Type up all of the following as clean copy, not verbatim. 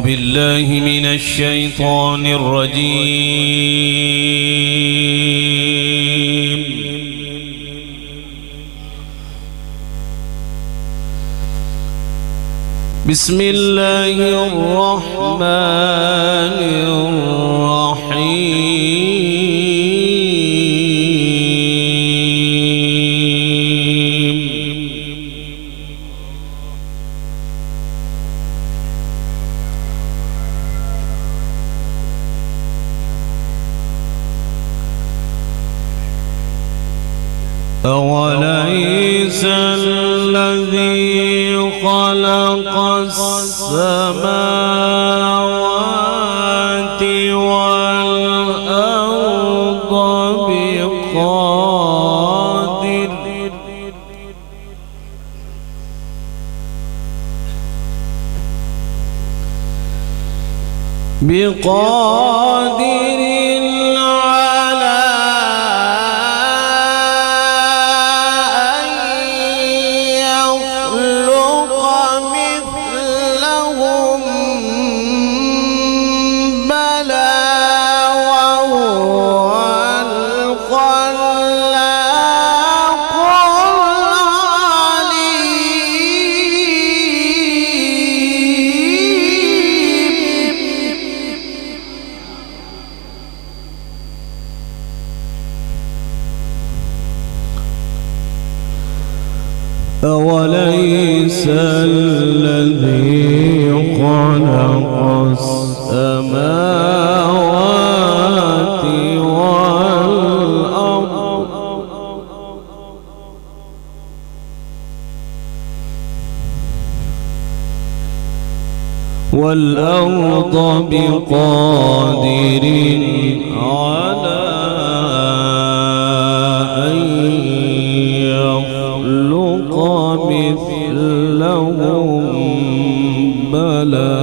أعوذ بالله من الشيطان الرجيم. بسم الله الرحمن الرحيم. أوليس الذي خلق السماوات والأرض بقادر على أن يخلق مثلهم؟ بلى وهو الخلاق أوليس الذي خلق السماوات والأرض بقادر على أن يخلق مثلهم؟ بلى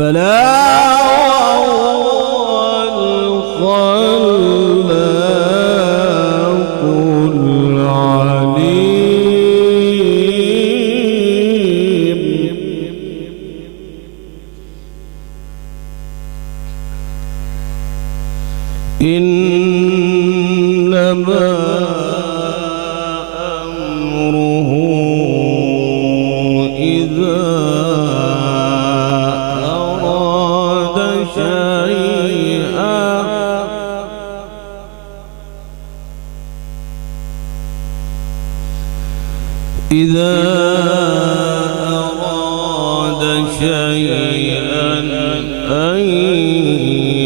بلى وهو الخلاق العليم. إنما أمره إذا أراد شيئا أن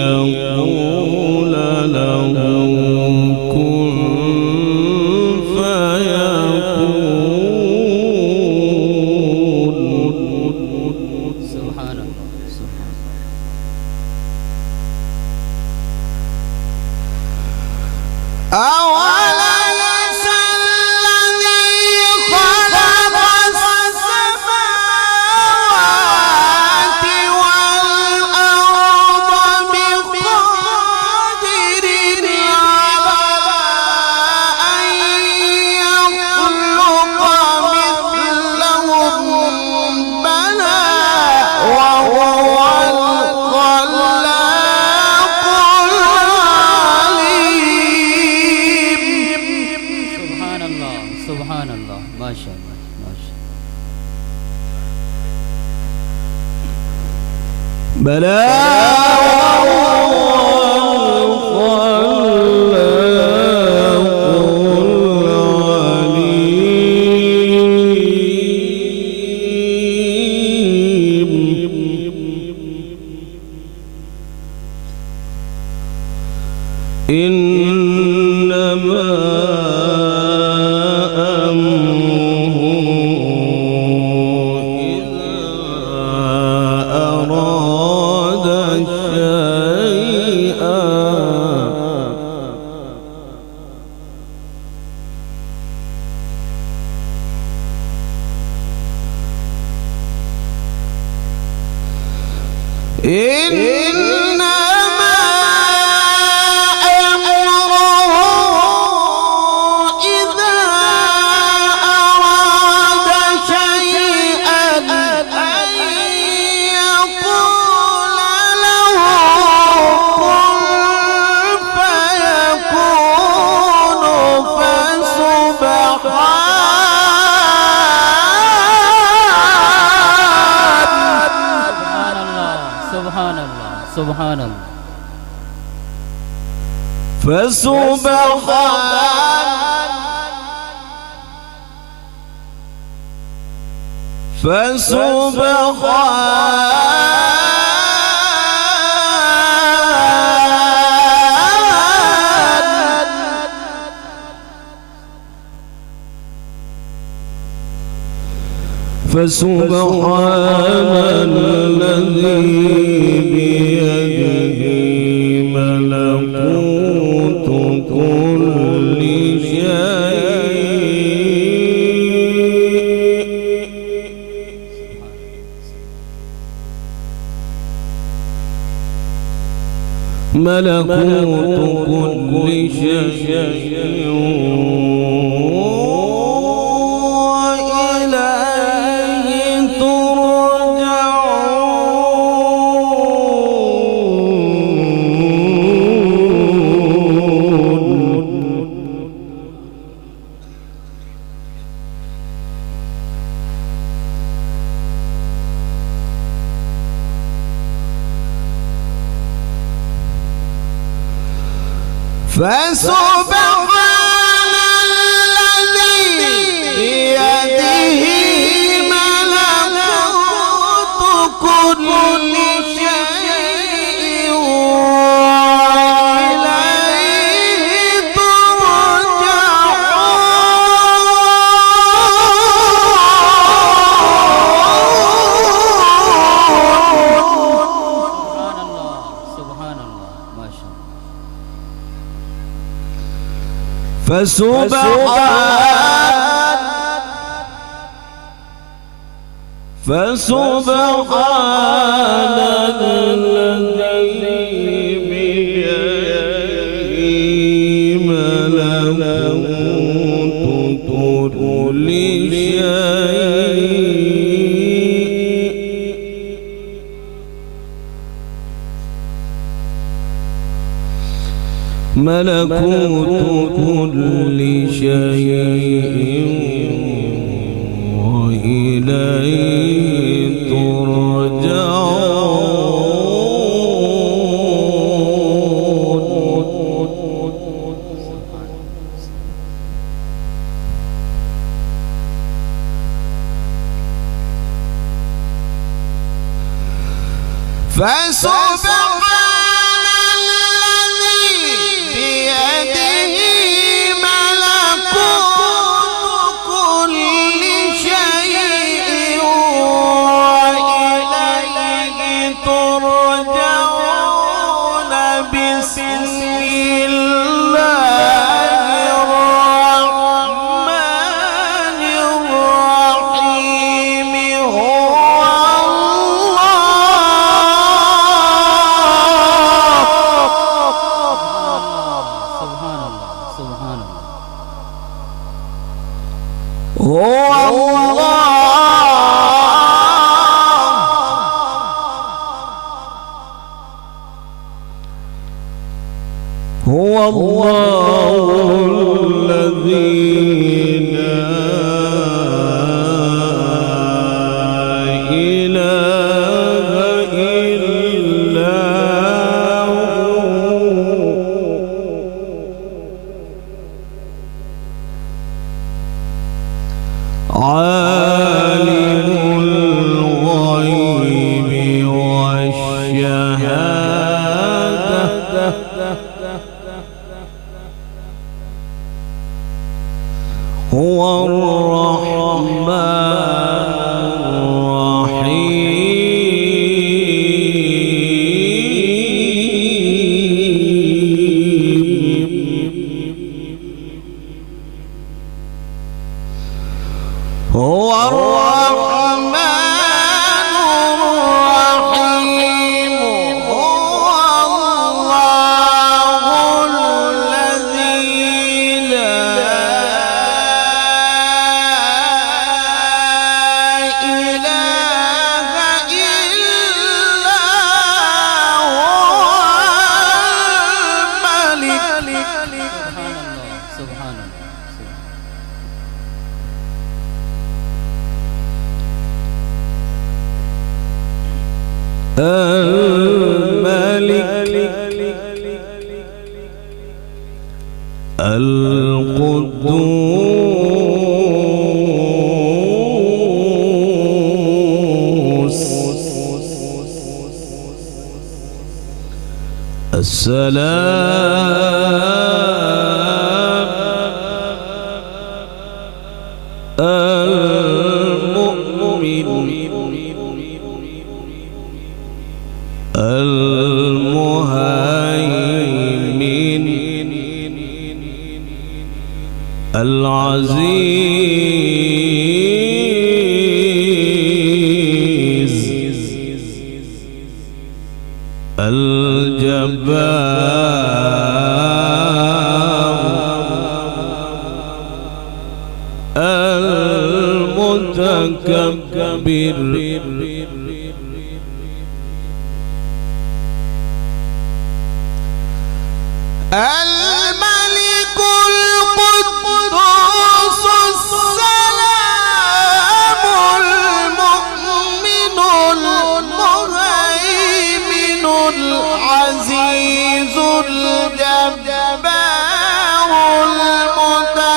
يقول له كن فيكون. سبحان الله. سبحان الله. ما شاء الله ما شاء الله. بلى إنما أمره إذا أراد شيئا سبحان الله فسبحان الذي بيده ملكوت كل شيء فسبحان الذي بيده ملكوت كل شيء وإليه ترجعون. سبحان الله ما شاء الله. فسبحان الذي بيده ملكوت كل شيء وإليه ترجعون. فسبحان الذي بيده ملكوت كل شيء وإليه ترجعون. بسم الله الرحمن الرحيم. هو الله الذي لا إله إلا هو عالم الغيب والشهادة هو الرحمن هو الرحمن الرحيم هو الله الذي لا إله إلا هو الملك. سبحان الله. الملك القدوس السلام المؤمن المهيمن العزيز الجبار المتكبر الملك القدوس السلام المؤمن المهيمن العزيز الجبار المتكبر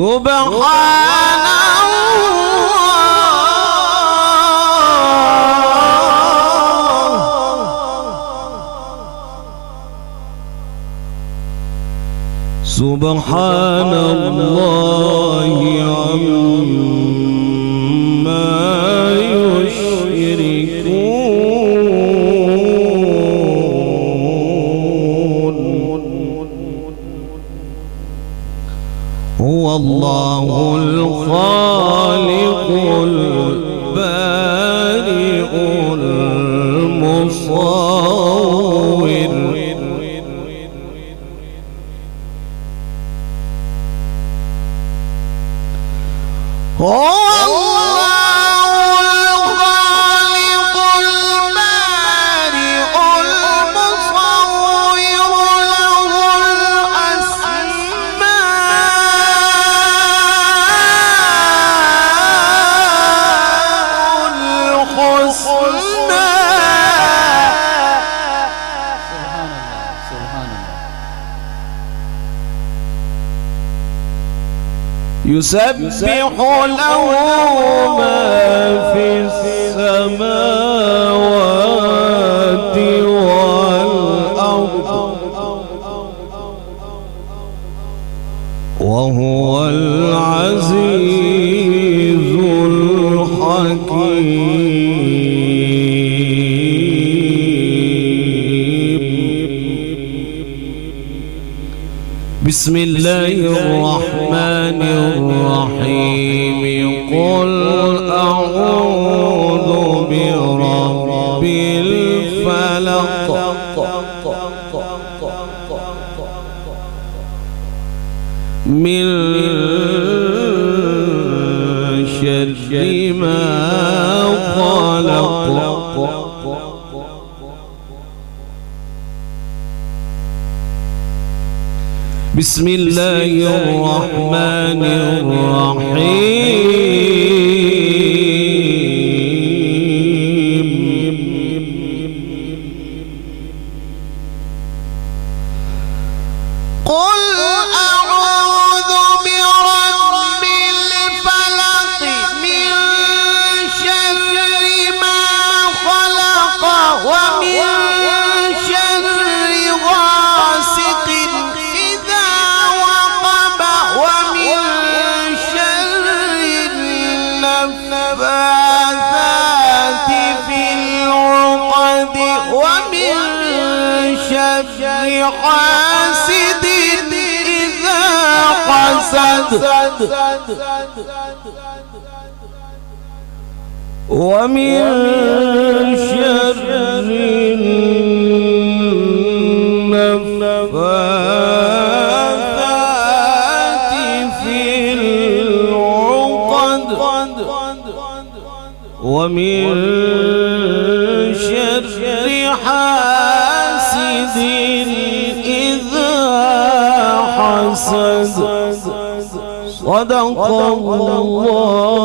سبحان سبحان الله عما يشركون. هو الله الخالق البارئ المصور هو يسبح له ما في السماوات والأرض وهو العزيز الحكيم. بسم الله الرحمن الرحيم. قل أعوذ برب الفلق من شر ما خلق بسم الله الرحمن الرحيم. قل شر حاسد إذا حسد ومن شر النفاثات في العقد ومن شر حاسد إذا حسد صدق الله